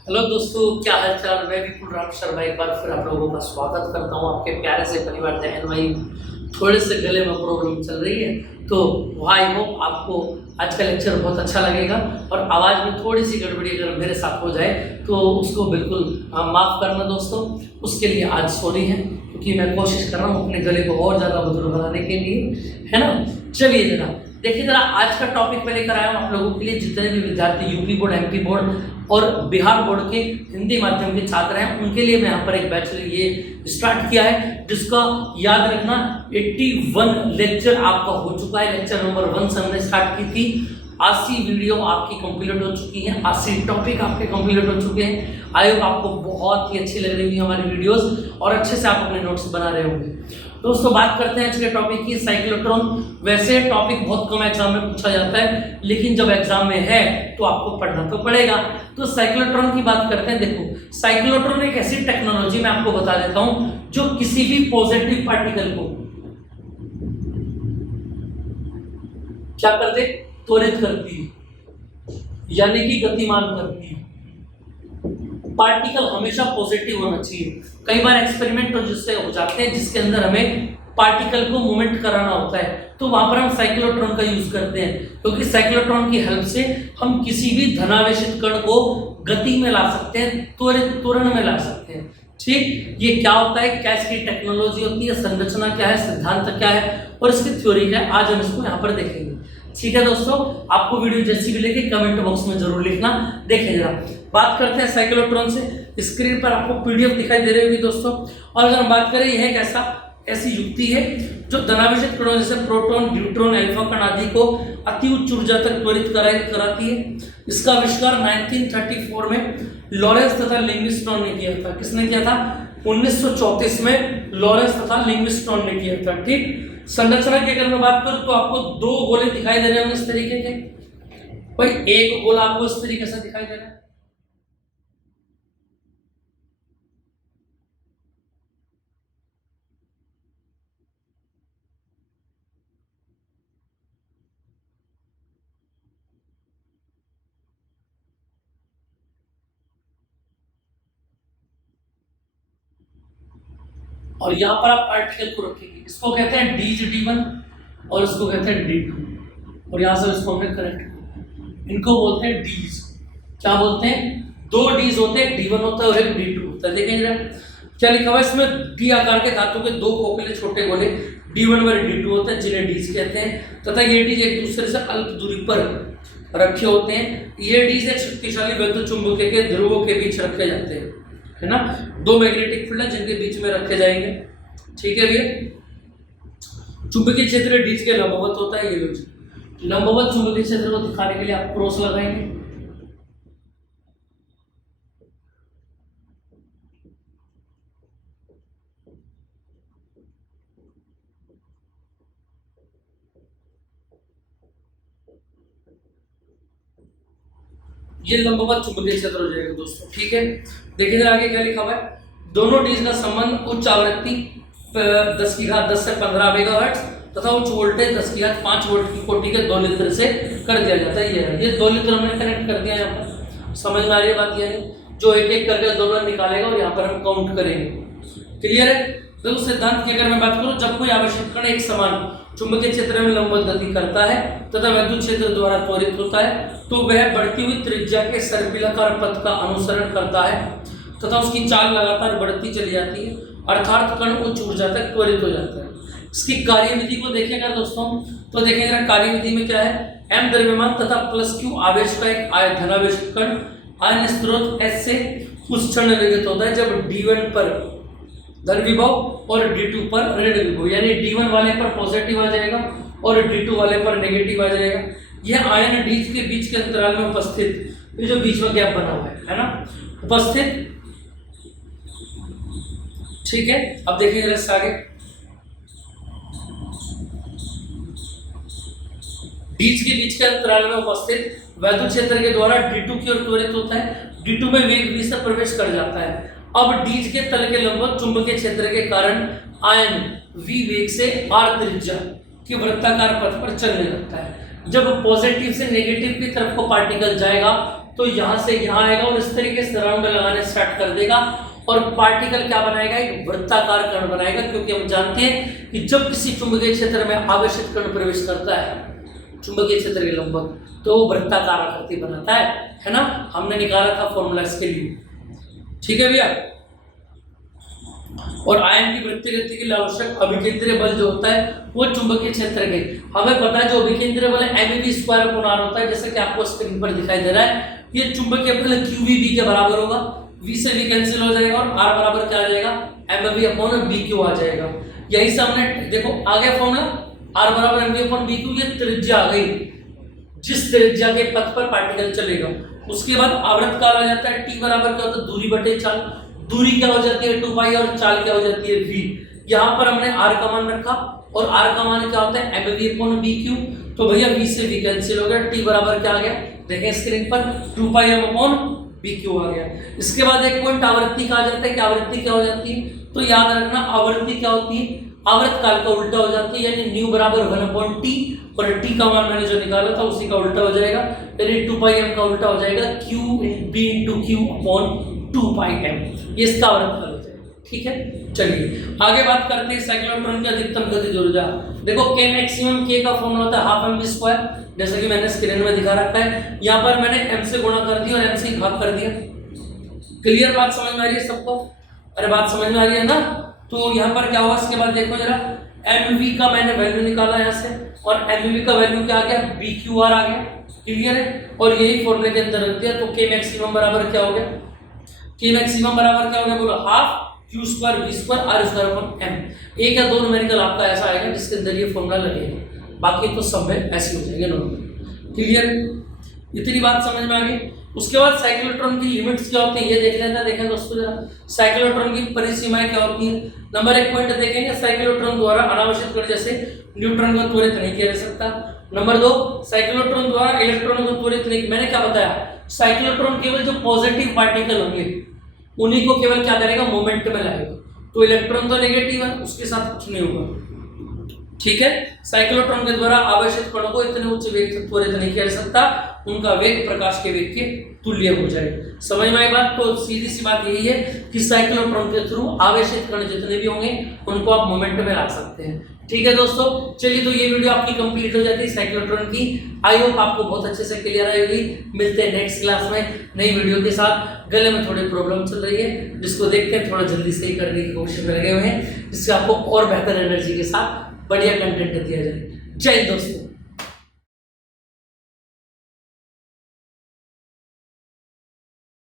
Hello दोस्तों, क्या हाल चाल। मैं विपुल राम शर्मा एक बार फिर आप लोगों का स्वागत करता हूं आपके प्यारे से परिवार जैन भाई। थोड़े से गले में प्रॉब्लम चल रही है, तो आई होप आपको आज का लेक्चर बहुत अच्छा लगेगा। और आवाज़ में थोड़ी सी गड़बड़ी अगर मेरे साथ हो जाए तो उसको बिल्कुल माफ़ करना दोस्तों। उसके लिए आज सॉरी है, क्योंकि मैं कोशिश कर रहा हूँ अपने गले को और ज़्यादा मधुर बनाने के लिए, है ना। चलिए जरा देखिए, जरा आज का टॉपिक मैं लेकर आया हूँ आप लोगों के लिए। जितने भी विद्यार्थी यूपी बोर्ड, एमपी बोर्ड और बिहार बोर्ड के हिंदी माध्यम के छात्र हैं, उनके लिए मैं यहाँ पर एक बैच ये स्टार्ट किया है, जिसका याद रखना 81 लेक्चर आपका हो चुका है। लेक्चर नंबर 1 से हमने स्टार्ट की थी। 80 वीडियो आपकी कंप्लीट हो चुकी हैं, 80 टॉपिक आपके कंप्लीट हो चुके हैं। आई होप आपको बहुत ही अच्छी लग रही होगी हमारी वीडियोस और अच्छे से आप अपने नोट्स बना रहे होंगे। दोस्तों बात करते हैं आज के टॉपिक की, साइक्लोट्रॉन। वैसे टॉपिक बहुत कम एग्जाम में पूछा जाता है, लेकिन जब एग्जाम में है तो आपको पढ़ना तो पड़ेगा। तो साइक्लोट्रॉन की बात करते हैं। देखो, साइक्लोट्रॉन एक ऐसी टेक्नोलॉजी मैं आपको बता देता हूं जो किसी भी पॉजिटिव पार्टिकल को क्या कर दे, त्वरित करती है, यानी कि गतिमान करती है। पार्टिकल हमेशा पॉजिटिव होना चाहिए। कई बार एक्सपेरिमेंट तो जिससे हो जाते हैं जिसके अंदर हमें पार्टिकल को मूवमेंट कराना होता है, तो वहां पर हम साइक्लोट्रॉन का यूज करते हैं, क्योंकि साइक्लोट्रॉन की हेल्प से हम किसी भी धनावेशित कण को गति में ला सकते हैं, त्वरण में ला सकते हैं। ठीक, ये क्या होता है, क्या इसकी टेक्नोलॉजी होती है, संरचना क्या है, सिद्धांत क्या है और इसकी थ्योरी क्या है, आज हम इसको यहाँ पर देखेंगे। ठीक है दोस्तों, आपको वीडियो जैसी भी लगे कमेंट बॉक्स में जरूर लिखना। देखें जरा, बात करते हैं साइक्लोट्रॉन से। स्क्रीन पर आपको पीडीएफ दिखाई दे रही होगी दोस्तों। और अगर हम बात करें, यह एक ऐसी युक्ति है जो धनावेशित कणों जैसे प्रोटॉन, न्यूट्रॉन, अल्फा कण आदि को अति उच्च ऊर्जा तक त्वरित कराती है। इसका आविष्कार 1934 में लॉरेंस तथा लिविंगस्टोन ने किया था। किसने किया था? 1934 में लॉरेंस तथा लिविंगस्टोन ने किया था। ठीक, संरचना की अगर मैं बात करूं तो आपको 2 गोले दिखाई दे रहे होंगे इस तरीके के। भाई एक गोला आपको इस तरीके से दिखाई दे रहा है, और यहां पर आप पार्टिकल को रखेंगे। इसको कहते हैं D1 और इसको कहते हैं D2, और यहां से इसको हमने कनेक्ट, इनको बोलते हैं डीज। क्या बोलते हैं? 2 डीज होते हैं, D1 होता है और एक D2 होता है। देखेंगे क्या लिखा हुआ है इसमें, डी आकार के धातु के 2 खोखले छोटे गोले D1 व D2 होते हैं, जिन्हें डीज कहते हैं, तथा ये डीज एक दूसरे से अल्प दूरी पर रखे होते हैं। ये डीज एक शक्तिशाली वैद्युत चुंबकीय के ध्रुवों के बीच रखे जाते हैं, है ना। 2 मैग्नेटिक फील्ड है जिनके बीच में रखे जाएंगे। ठीक है भैया, चुंबकीय क्षेत्र डीज के लंबवत होता है। ये लंबवत चुंबकीय क्षेत्र को दिखाने के लिए आप क्रॉस लगाएंगे। ये लंबवत चुंबकीय क्षेत्र हो जाएगा दोस्तों। ठीक है, देखिए आगे क्या लिखा हुआ है, दोनों डीज का संबंध उच्च आवृत्ति 10 से 15 मेगाहर्ट्ज तथा उच्च वोल्टेज 10 वोल्ट की कोटि के 2 लित्र से कर दिया जाता है। ये 2 लित्र हमने कनेक्ट कर दिया। यहाँ पर समझ में आ रही है बात? यानी जो एक एक करके दोलन निकालेगा और यहाँ पर हम काउंट करेंगे। क्लियर है? तो सिद्धांत की अगर मैं बात करूँ, जब कोई आवेशित कण एक समान चुंबकीय क्षेत्र में लंबवत गति करता है तथा विद्युत क्षेत्र द्वारा त्वरित होता है, तो वह बढ़ती हुई त्रिज्या के सर्पिलाकार पथ का अनुसरण करता है तथा उसकी चाल लगातार बढ़ती चली जाती है, अर्थात कण उच्च ऊर्जा तक त्वरित हो जाता है। इसकी कार्यविधि को देखेंगे दोस्तों, तो देखेंगे कार्यविधि में क्या है, m द्रव्यमान तथा +q आवेश का एक धनावेशित कण आयन स्रोत S से उस क्षण निर्गत होता है जब D1 पर धन विभव और D2 पर ऋण विभव, यानी D1 वाले पर पॉजिटिव आ जाएगा और D2 वाले पर नेगेटिव आ जाएगा। यह आयन डीज के बीच के अंतराल में उपस्थित, ये जो बीच में गैप बना हुआ है ना, उपस्थित। ठीक है, अब देखिए जरा आगे, डीज के बीच के अंतराल में उपस्थित वैद्युत क्षेत्र के द्वारा D2 की ओर त्वरित होता है। D2 में वेग v से प्रवेश कर जाता है। अब डीज के तल के लंबवत चुंबकीय क्षेत्र के कारण आयन v वेग से r त्रिज्या के वृत्ताकार पथ पर चलने लगता है। जब पॉजिटिव से नेगेटिव की तरफ को पार्टिकल जाएगा तो यहाँ से यहाँ आएगा और इस तरीके से राउंड लगाने स्टार्ट कर देगा और पार्टिकल क्या बनाएगा, एक वृत्ताकार कण बनाएगा, क्योंकि हम जानते हैं कि जब किसी चुंबकीय क्षेत्र में आवेशित कण प्रवेश करता है चुंबकीय क्षेत्र के लंबवत, तो वो वृत्ताकार आकृति बनाता है ना। हमने निकाला था फॉर्मूला इसके लिए, ठीक है भैया। और आयन की वृत्तीय गति के लिए आवश्यक अभिकेंद्रीय बल जो होता है वो चुंबकीय क्षेत्र के, हमें पता है जो अभिकेंद्रीय बल है mv² होता है, जैसे कि आपको स्क्रीन पर दिखाई दे रहा है। ये चुंबकीय बल qvb के बराबर होगा, v से v कैंसिल हो जाएगा और r बराबर क्या आ जाएगा, mv/bq आ जाएगा। यही से हमने देखो आ गया फॉर्मूला, r बराबर mv/bq, ये त्रिज्या आ गई जिस त्रिज्या के पथ पर पार्टिकल चलेगा। उसके बाद आवर्त काल आ जाता है, t बराबर क्या होता है, दूरी बटे चाल, दूरी क्या हो जाती है 2 और चाल क्या हो जाती है v। यहाँ पर हमने r का मान रखा और r का मान क्या होता है mv/bq, तो भैया v से v कैंसिल हो गया, t बराबर क्या आ गया, देखें स्क्रीन पर 2πm/bq आ गया। इसके बाद एक पॉइंट आवृत्ति का आ जाता है कि आवृत्ति क्या हो जाती है, तो याद रखना आवृत्ति क्या होती है, आवर्त काल का उल्टा हो जाती है, यानी न्यू बराबर 1/t और t का मान मैंने जो निकाला था उसी का उल्टा हो जाएगा, यानी 2πm का उल्टा हो जाएगा q/2πm, ये इसका आवर्त काल हो जाएगा, ठीक है। चलिए आगे बात करते हैं साइक्लोट्रॉन की अधिकतम गतिज ऊर्जा। देखो k मैक्सिमम, k का फॉर्मूला होता है हाफ mv², जैसा कि मैंने स्क्रीन में दिखा रखा है। यहाँ पर मैंने m से गुणा कर दिया और m से भाग कर दिया। क्लियर, बात समझ में आ रही है सबको? अरे बात समझ में आ रही है ना। तो यहाँ पर क्या हुआ, इसके बाद देखो जरा, mv का मैंने वैल्यू निकाला यहाँ से और mv का वैल्यू क्या आ गया, bqr आ गया। क्लियर है, और यही फॉर्मूले के अंदर रख दिया, तो k मैक्सिमम बराबर क्या हो गया, k मैक्सिमम बराबर क्या हो गया, बोलो हाफ q² v² r²/m। एक या दो न्यूमेरिकल आपका ऐसा आएगा जिसके अंदर ये फॉर्मूला लगेगा, बाकी तो सब में ऐसे हो जाएंगे नॉर्मल। क्लियर, इतनी बात समझ में आ गई। उसके बाद साइक्लोट्रॉन की लिमिट्स क्या होती है ये देख लेते हैं। देखें दोस्तों जरा, साइक्लोट्रॉन की परिसीमाएं क्या होती हैं। नंबर 1 पॉइंट देखेंगे, साइक्लोट्रॉन द्वारा अनावश्यक कण जैसे न्यूट्रॉन को त्वरित नहीं किया जा सकता। नंबर 2, साइक्लोट्रॉन द्वारा इलेक्ट्रॉन को त्वरित नहीं, मैंने क्या बताया, साइक्लोट्रॉन केवल जो पॉजिटिव पार्टिकल होंगे उन्हीं को केवल क्या करेगा, मोमेंट में लाएगा। तो इलेक्ट्रॉन तो नेगेटिव है, उसके साथ कुछ नहीं होगा, ठीक है। साइक्लोट्रॉन के द्वारा आवेशित कणों को इतने उच्च वेग तक त्वरित नहीं किया जा सकता, उनका वेग प्रकाश के वेग के तुल्य हो जाए। समझ में आई बात? तो सीधी सी बात यही है कि साइक्लोट्रॉन के थ्रू आवेशित कण जितने भी होंगे उनको आप मोमेंट में ला सकते हैं, ठीक है दोस्तों। चलिए, तो ये वीडियो आपकी कंप्लीट हो जाती है साइक्लोट्रॉन की। आई होप आपको बहुत अच्छे से क्लियर आई होगी। मिलते हैं नेक्स्ट क्लास में नई वीडियो के साथ। गले में थोड़ी प्रॉब्लम चल रही है, जिसको देखते हैं थोड़ा जल्दी सही करने की कोशिश में लगे हुए हैं, जिससे आपको और बेहतर एनर्जी के साथ बढ़िया कंटेंट दिया जाए। जय दोस्तों।